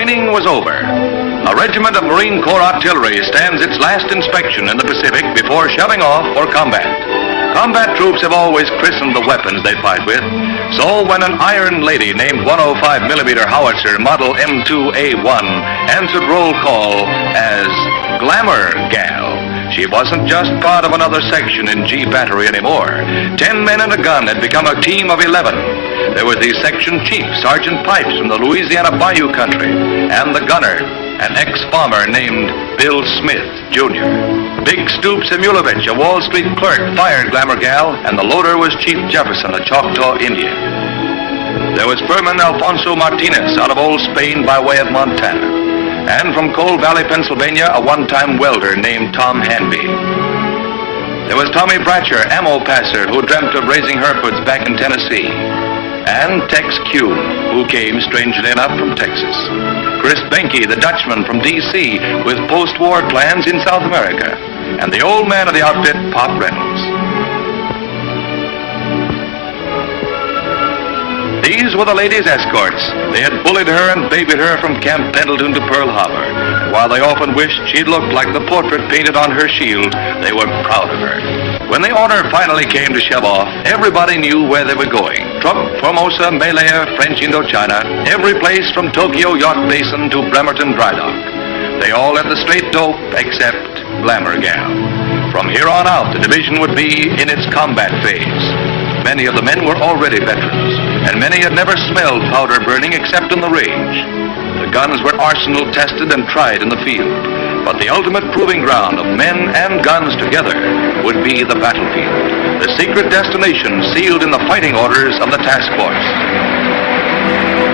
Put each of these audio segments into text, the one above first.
training was over. A regiment of Marine Corps artillery stands its last inspection in the Pacific before shelling off for combat. Combat troops have always christened the weapons they fight with. So when an Iron Lady named 105mm howitzer model M2A1 answered roll call as Glamour Gal, she wasn't just part of another section in G Battery anymore. 10 men and a gun had become a team of 11. There was the section chief, Sergeant Pipes from the Louisiana Bayou country, and the gunner, an ex-farmer named Bill Smith, Jr. Big Stoop Simulovich, a Wall Street clerk, fired Glamour Gal, and the loader was Chief Jefferson, a Choctaw Indian. There was Furman Alfonso Martinez out of Old Spain by way of Montana. And from Coal Valley, Pennsylvania, a one-time welder named Tom Hanby. There was Tommy Bratcher, ammo passer, who dreamt of raising Herefords back in Tennessee. And Tex Kuhn, who came, strangely enough, from Texas. Chris Benke, the Dutchman from D.C., with post-war plans in South America. And the old man of the outfit, Pop Reynolds. These were the ladies' escorts. They had bullied her and babied her from Camp Pendleton to Pearl Harbor. And while they often wished she'd looked like the portrait painted on her shield, they were proud of her. When the order finally came to shove off, everybody knew where they were going. Truk, Formosa, Malaya, French Indochina, every place from Tokyo Yacht Basin to Bremerton Dry Dock. They all had the straight dope except Glamour Gal. From here on out, the division would be in its combat phase. Many of the men were already veterans, and many had never smelled powder burning except in the range. The guns were arsenal tested and tried in the field, but the ultimate proving ground of men and guns together would be the battlefield, the secret destination sealed in the fighting orders of the task force.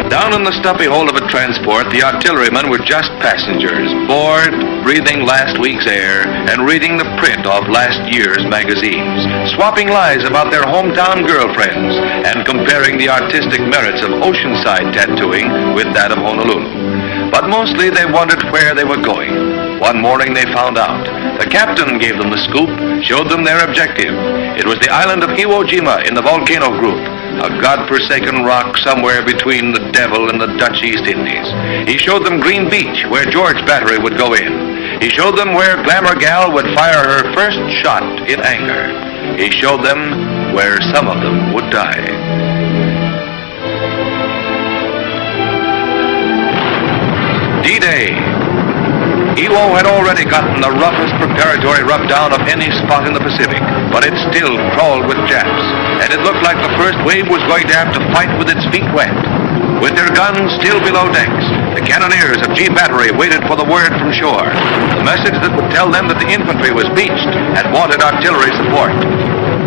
Down in the stuffy hold of a transport, the artillerymen were just passengers, bored, breathing last week's air, and reading the print of last year's magazines, swapping lies about their hometown girlfriends, and comparing the artistic merits of oceanside tattooing with that of Honolulu. But mostly they wondered where they were going. One morning they found out. The captain gave them the scoop, showed them their objective. It was the island of Iwo Jima in the volcano group, a godforsaken rock somewhere between the devil and the Dutch East Indies. He showed them Green Beach, where George Battery would go in. He showed them where Glamour Gal would fire her first shot in anger. He showed them where some of them would die. D-Day. Iwo had already gotten the roughest preparatory rub-down of any spot in the Pacific, but it still crawled with Japs, and it looked like the first wave was going to have to fight with its feet wet. With their guns still below decks, the cannoneers of G Battery waited for the word from shore, the message that would tell them that the infantry was beached and wanted artillery support.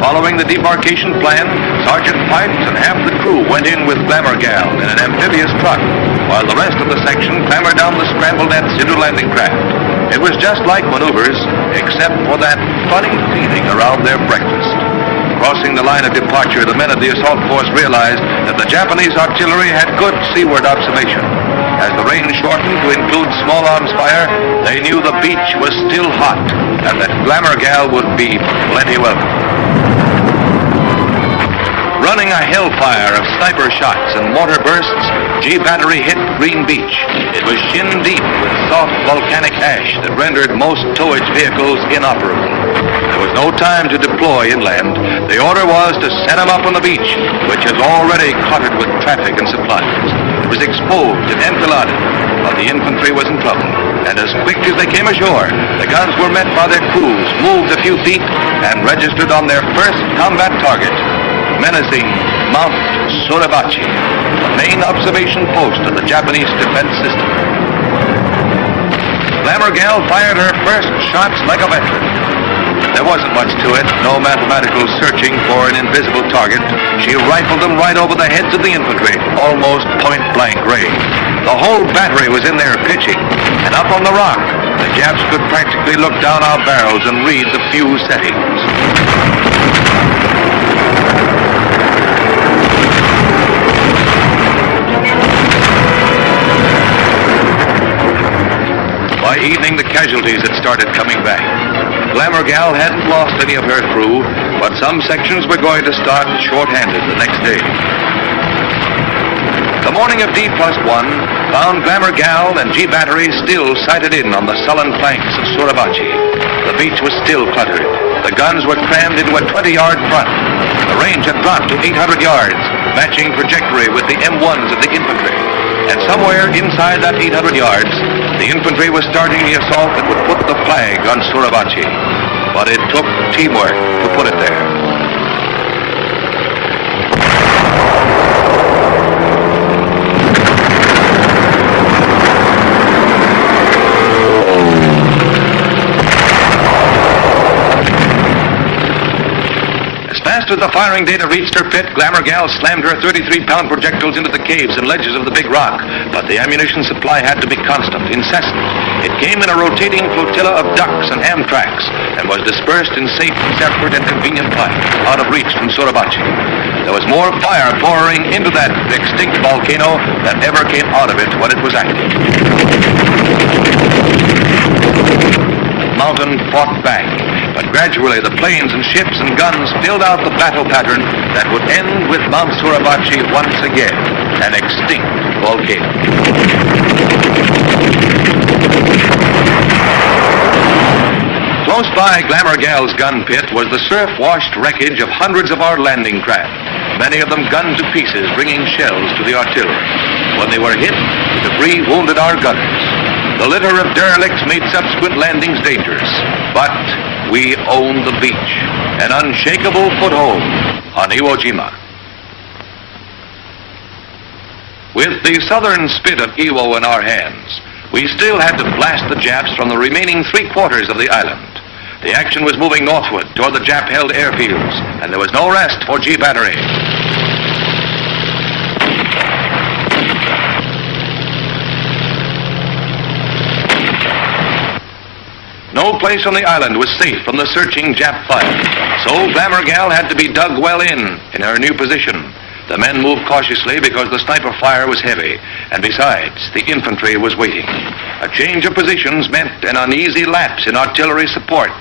Following the debarkation plan, Sergeant Pipes and half the crew went in with Glamour Gal in an amphibious truck, while the rest of the section clambered down the scramble nets into landing craft. It was just like maneuvers, except for that funny feeling around their breakfast. Crossing the line of departure, the men of the assault force realized that the Japanese artillery had good seaward observation. As the rain shortened to include small arms fire, they knew the beach was still hot, and that Glamour Gal would be plenty welcome. Running a hellfire of sniper shots and mortar bursts, G Battery hit Green Beach. It was shin deep with soft volcanic ash that rendered most towage vehicles inoperable. There was no time to deploy inland. The order was to set them up on the beach, which is already cluttered with traffic and supplies. It was exposed and enfiladed, but the infantry was in trouble. And as quick as they came ashore, the guns were met by their crews, moved a few feet, and registered on their first combat target, menacing Mount Suribachi, the main observation post of the Japanese defense system. Glamour Gal fired her first shots like a veteran. There wasn't much to it, no mathematical searching for an invisible target. She rifled them right over the heads of the infantry, almost point-blank range. The whole battery was in there pitching, and up on the rock, the Japs could practically look down our barrels and read the fuse settings. By evening, the casualties had started coming back. Glamour Gal hadn't lost any of her crew, but some sections were going to start short-handed the next day. The morning of D+1, found Glamour Gal and G Battery still sighted in on the sullen flanks of Suribachi. The beach was still cluttered. The guns were crammed into a 20-yard front. The range had dropped to 800 yards, matching trajectory with the M1s of the infantry. And somewhere inside that 800 yards, the infantry was starting the assault that would put the flag on Suribachi. But it took teamwork to put it there. As the firing data reached her pit, Glamour Gal slammed her 33-pound projectiles into the caves and ledges of the big rock. But the ammunition supply had to be constant, incessant. It came in a rotating flotilla of ducks and Amtraks and was dispersed in safe, separate, and convenient flight, out of reach from Suribachi. There was more fire pouring into that extinct volcano than ever came out of it when it was active. The mountain fought back. But gradually the planes and ships and guns filled out the battle pattern that would end with Mount Suribachi once again, an extinct volcano. Close by Glamour Gal's gun pit was the surf-washed wreckage of hundreds of our landing craft, many of them gunned to pieces, bringing shells to the artillery. When they were hit, the debris wounded our gunners. The litter of derelicts made subsequent landings dangerous, but we owned the beach, an unshakable foothold on Iwo Jima. With the southern spit of Iwo in our hands, we still had to blast the Japs from the remaining 3/4 of the island. The action was moving northward toward the Jap-held airfields, and there was no rest for G Battery. No place on the island was safe from the searching Jap fire, so Glamour Gal had to be dug well in her new position. The men moved cautiously because the sniper fire was heavy, and besides, the infantry was waiting. A change of positions meant an uneasy lapse in artillery support.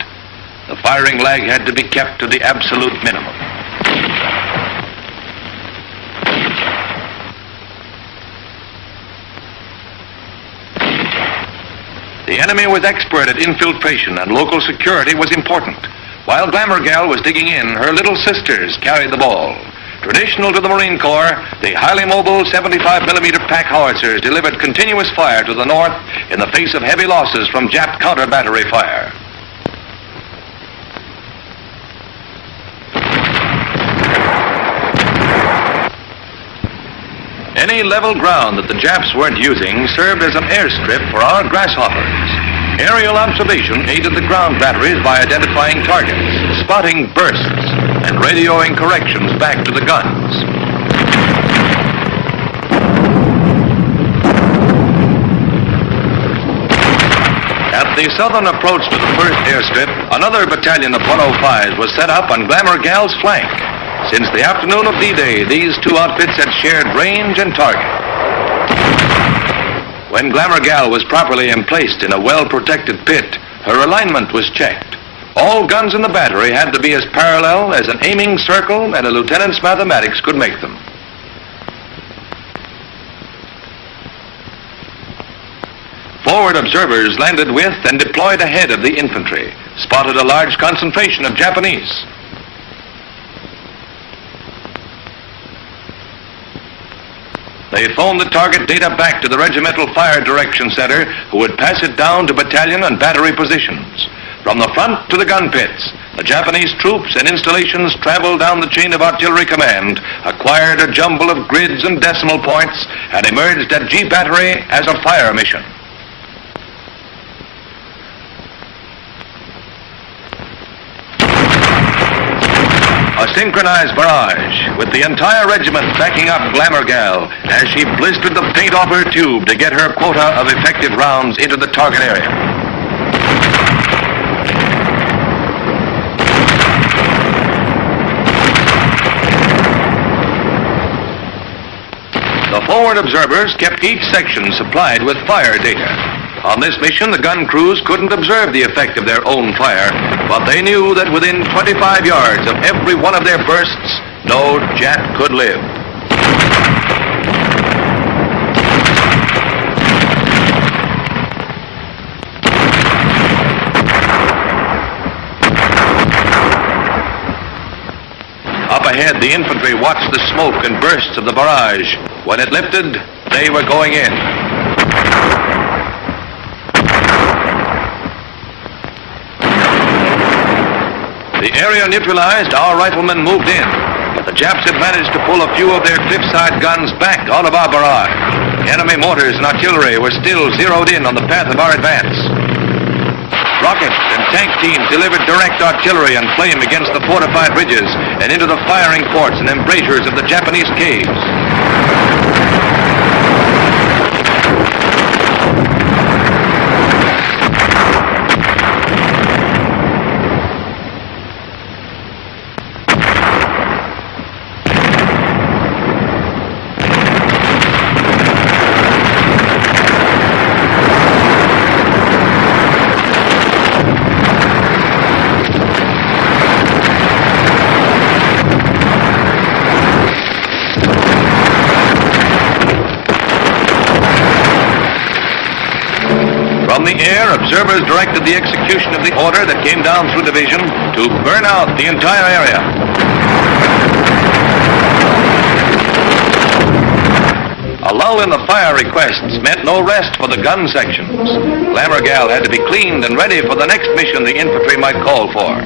The firing lag had to be kept to the absolute minimum. The enemy was expert at infiltration, and local security was important. While Glamour Gal was digging in, her little sisters carried the ball. Traditional to the Marine Corps, the highly mobile 75mm pack howitzers delivered continuous fire to the north in the face of heavy losses from Jap counter-battery fire. Any level ground that the Japs weren't using served as an airstrip for our grasshoppers. Aerial observation aided the ground batteries by identifying targets, spotting bursts, and radioing corrections back to the guns. At the southern approach to the first airstrip, another battalion of 105s was set up on Glamour Gal's flank. Since the afternoon of D-Day, these two outfits had shared range and target. When Glamour Gal was properly emplaced in a well-protected pit, her alignment was checked. All guns in the battery had to be as parallel as an aiming circle and a lieutenant's mathematics could make them. Forward observers landed with and deployed ahead of the infantry, spotted a large concentration of Japanese. They phoned the target data back to the Regimental Fire Direction Center, who would pass it down to battalion and battery positions. From the front to the gun pits, the Japanese troops and installations traveled down the chain of artillery command, acquired a jumble of grids and decimal points, and emerged at G Battery as a fire mission. A synchronized barrage, with the entire regiment backing up Glamour Gal as she blistered the paint off her tube to get her quota of effective rounds into the target area. The forward observers kept each section supplied with fire data. On this mission, the gun crews couldn't observe the effect of their own fire, but they knew that within 25 yards of every one of their bursts, no Jap could live. ahead, the infantry watched the smoke and bursts of the barrage. When it lifted, they were going in. The area neutralized, our riflemen moved in. But the Japs had managed to pull a few of their cliffside guns back out of our barrage. Enemy mortars and artillery were still zeroed in on the path of our advance. Rocket and tank teams delivered direct artillery and flame against the fortified ridges and into the firing forts and embrasures of the Japanese caves. From the air, observers directed the execution of the order that came down through division to burn out the entire area. A lull in the fire requests meant no rest for the gun sections. Glamour Gal had to be cleaned and ready for the next mission the infantry might call for.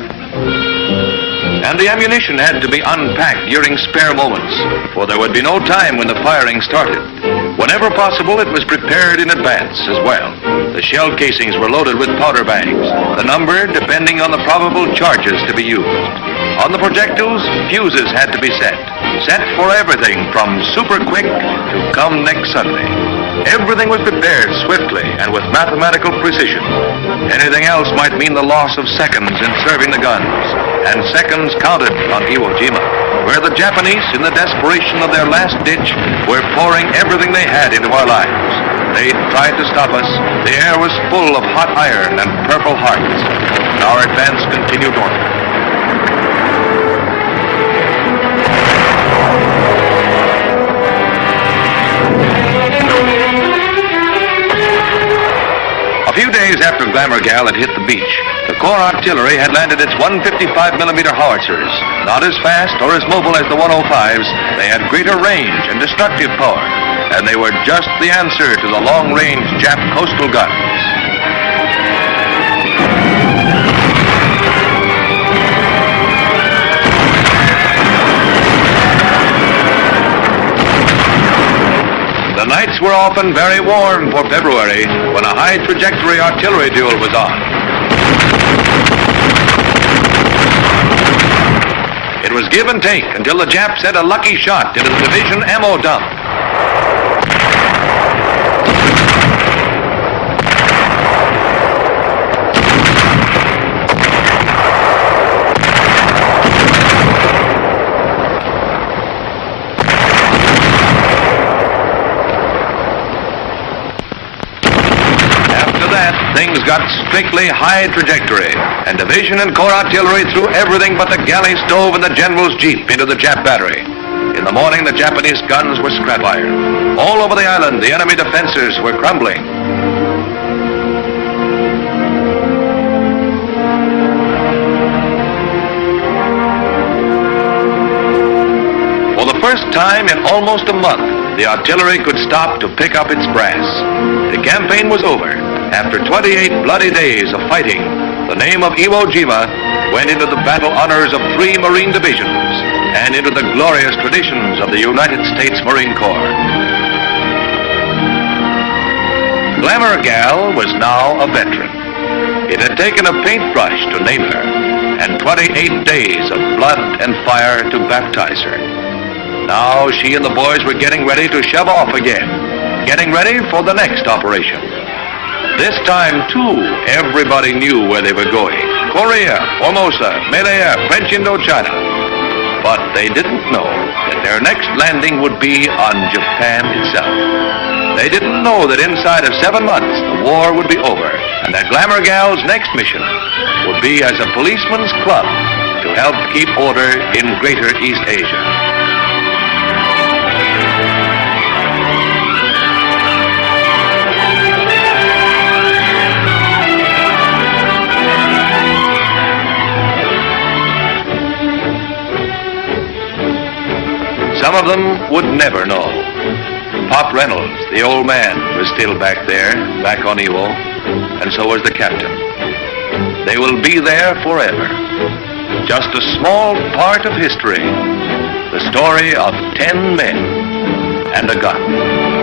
And the ammunition had to be unpacked during spare moments, for there would be no time when the firing started. Whenever possible, it was prepared in advance as well. The shell casings were loaded with powder bags, the number depending on the probable charges to be used. On the projectiles, fuses had to be set for everything from super quick to come next Sunday. Everything was prepared swiftly and with mathematical precision. Anything else might mean the loss of seconds in serving the guns, and seconds counted on Iwo Jima, where the Japanese, in the desperation of their last ditch, were pouring everything they had into our lives. They tried to stop us. The air was full of hot iron and purple hearts. Our advance continued north. A few days after Glamour Gal had hit the beach, the Corps artillery had landed its 155mm howitzers. Not as fast or as mobile as the 105s, they had greater range and destructive power, and they were just the answer to the long-range Jap coastal guns. The nights were often very warm for February, when a high-trajectory artillery duel was on. It was give and take until the Japs had a lucky shot into the division ammo dump. Things got strictly high trajectory, and division and corps artillery threw everything but the galley stove and the general's jeep into the Jap battery. In the morning, the Japanese guns were scrap iron. All over the island, the enemy defenses were crumbling. For the first time in almost a month, the artillery could stop to pick up its brass. The campaign was over. After 28 bloody days of fighting, the name of Iwo Jima went into the battle honors of 3 Marine divisions and into the glorious traditions of the United States Marine Corps. Glamour Gal was now a veteran. It had taken a paintbrush to name her, and 28 days of blood and fire to baptize her. Now she and the boys were getting ready to shove off again, getting ready for the next operation. This time, too, everybody knew where they were going. Korea, Formosa, Malaya, French Indochina. But they didn't know that their next landing would be on Japan itself. They didn't know that inside of 7 months, the war would be over, and that Glamour Gal's next mission would be as a policeman's club to help keep order in Greater East Asia. of them would never know. Pop Reynolds, the old man, was still back there, back on Iwo, and so was the captain. They will be there forever. Just a small part of history. The story of 10 men and a gun.